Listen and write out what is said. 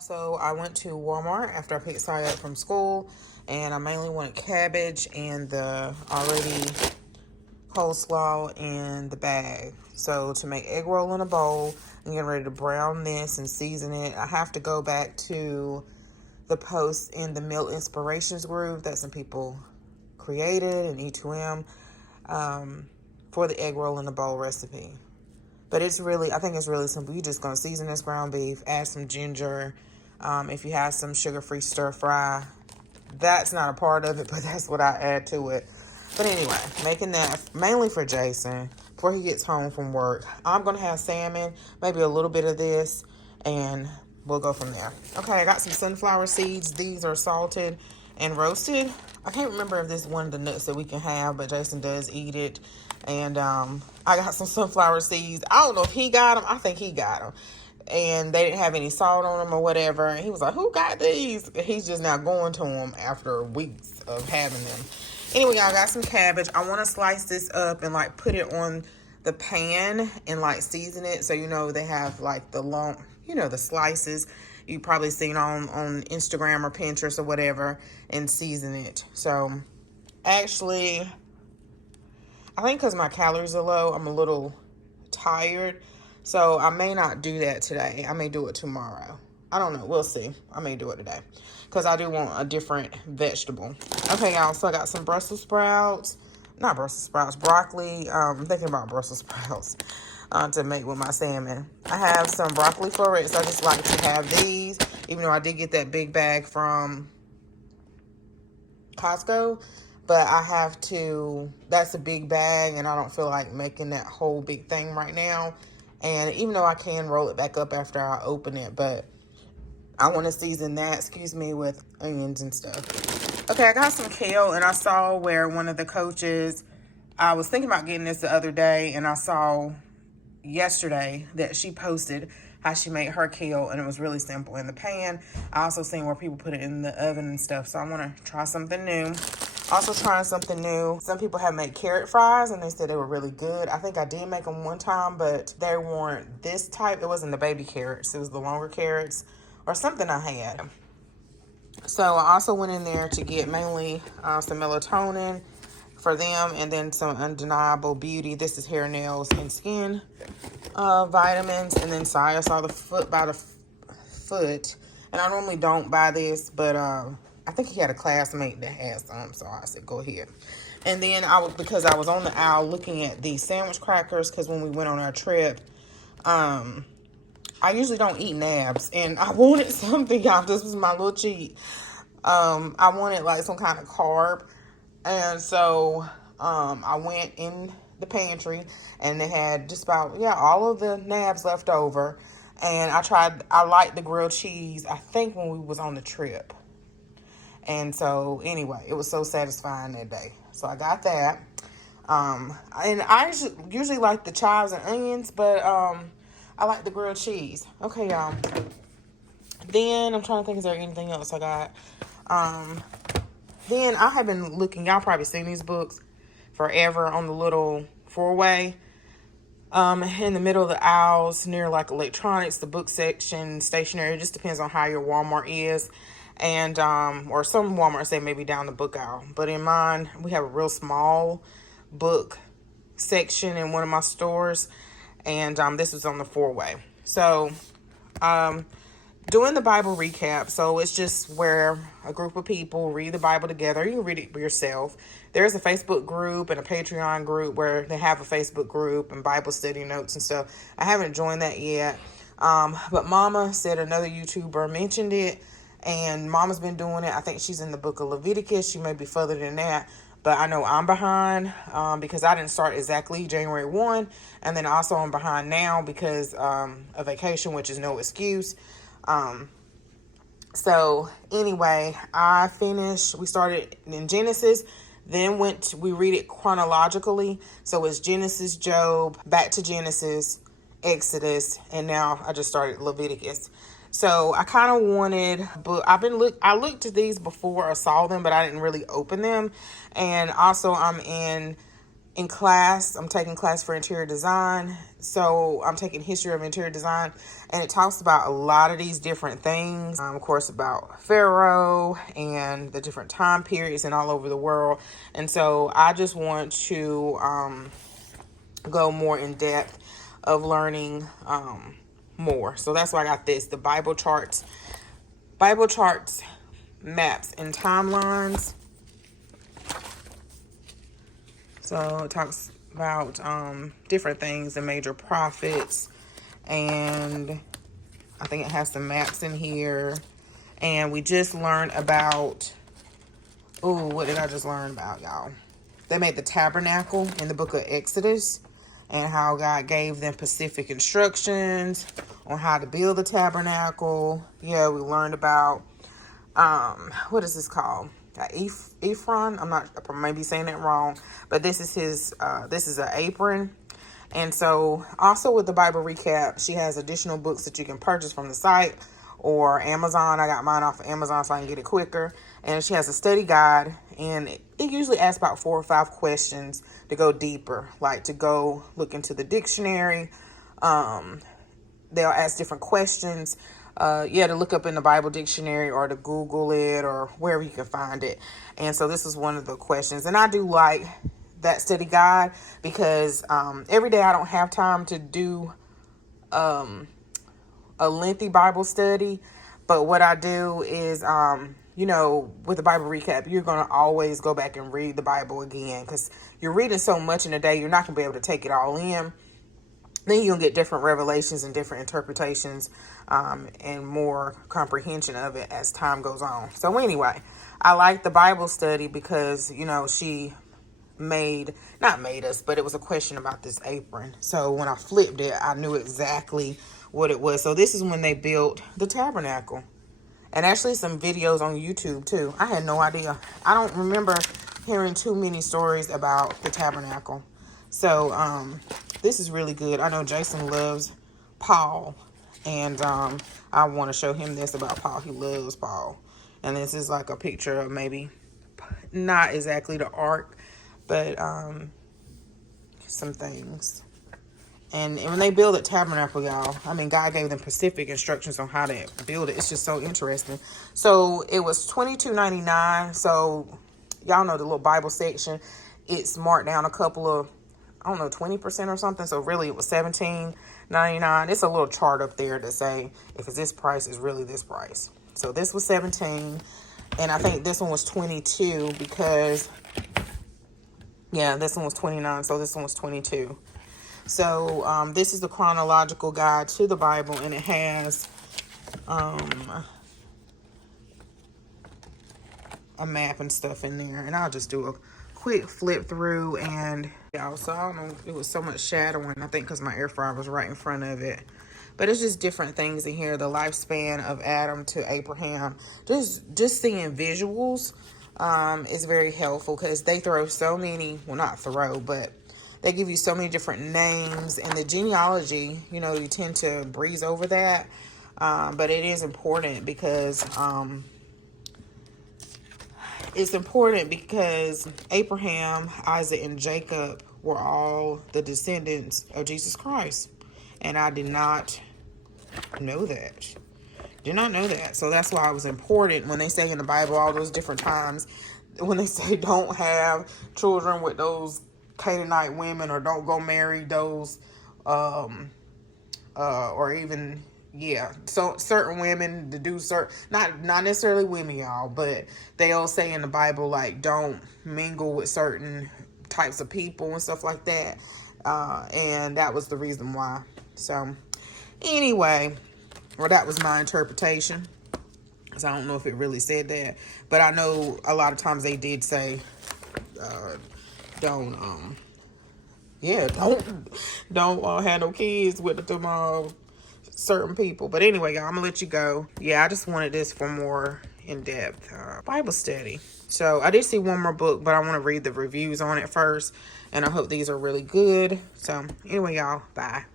So I went to Walmart after I picked Saya up from school, and I mainly wanted cabbage and the already coleslaw in the bag. So to make egg roll in a bowl, I'm getting ready to brown this and season it. I have to go back to the post in the Meal Inspirations group that some people created in E2M for the egg roll in the bowl recipe. But I think it's really simple. You're just going to season this ground beef, add some ginger. If you have some sugar-free stir fry, that's not a part of it, but that's what I add to it. But anyway, making that mainly for Jason before he gets home from work. I'm going to have salmon, maybe a little bit of this, and we'll go from there. Okay, I got some sunflower seeds. These are salted and roasted. I can't remember if this is one of the nuts that we can have, but Jason does eat it. And I got some sunflower seeds. I don't know if he got them. I think he got them. And they didn't have any salt on them or whatever. And he was like, who got these? He's just now going to them after weeks of having them. Anyway, y'all, got some cabbage. I want to slice this up and like put it on the pan and like season it. So, they have like the long, the slices you've probably seen on Instagram or Pinterest or whatever, and season it. So actually, I think because my calories are low, I'm a little tired. So I may not do that today. I may do it tomorrow. I don't know. We'll see. I may do it today because I do want a different vegetable. Okay, y'all. So I got some Brussels sprouts. Not Brussels sprouts. Broccoli. I'm thinking about Brussels sprouts to make with my salmon. I have some broccoli florets. I just like to have these. Even though I did get that big bag from Costco. But I have to, that's a big bag, and I don't feel like making that whole big thing right now. And even though I can roll it back up after I open it, but I want to season that, with onions and stuff. Okay, I got some kale, and I saw where one of the coaches, I was thinking about getting this the other day, and I saw yesterday that she posted how she made her kale, and it was really simple in the pan. I also seen where people put it in the oven and stuff, so I want to try something new. Also trying something new. Some people have made carrot fries, and they said they were really good. I think I did make them one time, but they weren't this type. It wasn't the baby carrots. It was the longer carrots or something I had. So I also went in there to get mainly some melatonin for them, and then some Undeniable Beauty. This is hair, nails, and skin vitamins. And then Saya saw the foot by the foot. And I normally don't buy this, but I think he had a classmate that had some, so I said, go ahead. And then because I was on the aisle looking at the sandwich crackers, because when we went on our trip, I usually don't eat nabs, and I wanted something, y'all. This was my little cheat. I wanted like some kind of carb, and so I went in the pantry, and they had just about, all of the nabs left over. And I liked the grilled cheese, I think, when we was on the trip. And so, anyway, it was so satisfying that day. So, I got that. And I usually like the chives and onions, but I like the grilled cheese. Okay, y'all. Then, I'm trying to think, is there anything else I got? Then, I have been looking, y'all probably seen these books forever on the little four-way. In the middle of the aisles near like electronics, the book section, stationery. It just depends on how your Walmart is. And, or some Walmarts, they may be down the book aisle. But in mine, we have a real small book section in one of my stores. And, this is on the four-way. So, doing the Bible recap. So it's just where a group of people read the Bible together. You can read it yourself. There's a Facebook group and a Patreon group where they have a Facebook group and Bible study notes and stuff. I haven't joined that yet. But Mama said another YouTuber mentioned it, and Mama's been doing it. I think she's in the book of Leviticus. She may be further than that. But I know I'm behind because I didn't start exactly January 1. And then also I'm behind now because of vacation, which is no excuse. So anyway, we started in Genesis, then we read it chronologically. So it's Genesis, Job, back to Genesis, Exodus, and now I just started Leviticus. So I kind of wanted, but I looked at these before I saw them, but I didn't really open them. And also I'm in in class. I'm taking class for interior design. So I'm taking history of interior design, and it talks about a lot of these different things. Of course, about Pharaoh and the different time periods and all over the world. And so I just want to go more in depth of learning more. So that's why I got this, the Bible charts, maps, and timelines. So it talks about different things, the major prophets, and I think it has some maps in here. And we just learned about, oh, what did I just learn about, y'all? They made the tabernacle in the book of Exodus, and how God gave them specific instructions on how to build the tabernacle. Yeah, we learned about, what is this called? Ephron. I may be saying it wrong, but this is an apron. And so also with the Bible recap, she has additional books that you can purchase from the site or Amazon. I got mine off of Amazon so I can get it quicker. And she has a study guide, and it usually asks about 4 or 5 questions to go deeper, like to go look into the dictionary. They'll ask different questions. To look up in the Bible dictionary or to Google it or wherever you can find it. And so this is one of the questions. And I do like that study guide because every day I don't have time to do a lengthy Bible study. But what I do is, with the Bible recap, you're going to always go back and read the Bible again because you're reading so much in a day, you're not going to be able to take it all in. Then you'll get different revelations and different interpretations and more comprehension of it as time goes on. So anyway, I like the Bible study because, she not made us, but it was a question about this apron. So when I flipped it, I knew exactly what it was. So this is when they built the tabernacle. And actually some videos on YouTube too. I had no idea. I don't remember hearing too many stories about the tabernacle. So this is really good. I know Jason loves Paul, and I want to show him this about Paul. He loves Paul. And this is like a picture of maybe not exactly the ark, but some things. And when they build a tabernacle, y'all, God gave them specific instructions on how to build it. It's just so interesting. So it was $22.99. So y'all know the little Bible section. It's marked down a couple of, 20% or something. So really it was $17.99. It's a little chart up there to say if it's this price, it's really this price. So this was $17. And I think this one was $22 because, this one was $29. So this one was $22. So this is the chronological guide to the Bible, and it has a map and stuff in there. And I'll just do a quick flip through, and so I don't know, it was so much shadowing, I think because my air fryer was right in front of it. But it's just different things in here. The lifespan of Adam to Abraham. Just seeing visuals is very helpful because they throw so many, well, not throw, but they give you so many different names. And the genealogy, you tend to breeze over that. But it is important because Abraham, Isaac, and Jacob were all the descendants of Jesus Christ. And I did not know that. Did not know that. So that's why it was important when they say in the Bible all those different times, when they say don't have children with those Canaanite women, or don't go marry those or even so certain women to do certain, not necessarily women, y'all, but they'll say in the Bible like don't mingle with certain types of people and stuff like that, and that was the reason why. So anyway, that was my interpretation, because I don't know if it really said that, but I know a lot of times they did say don't have no kids with them certain people. But anyway, y'all, I'm gonna let you go. I just wanted this for more in-depth Bible study. So I did see one more book, but I want to read the reviews on it first, and I hope these are really good. So anyway, y'all, bye.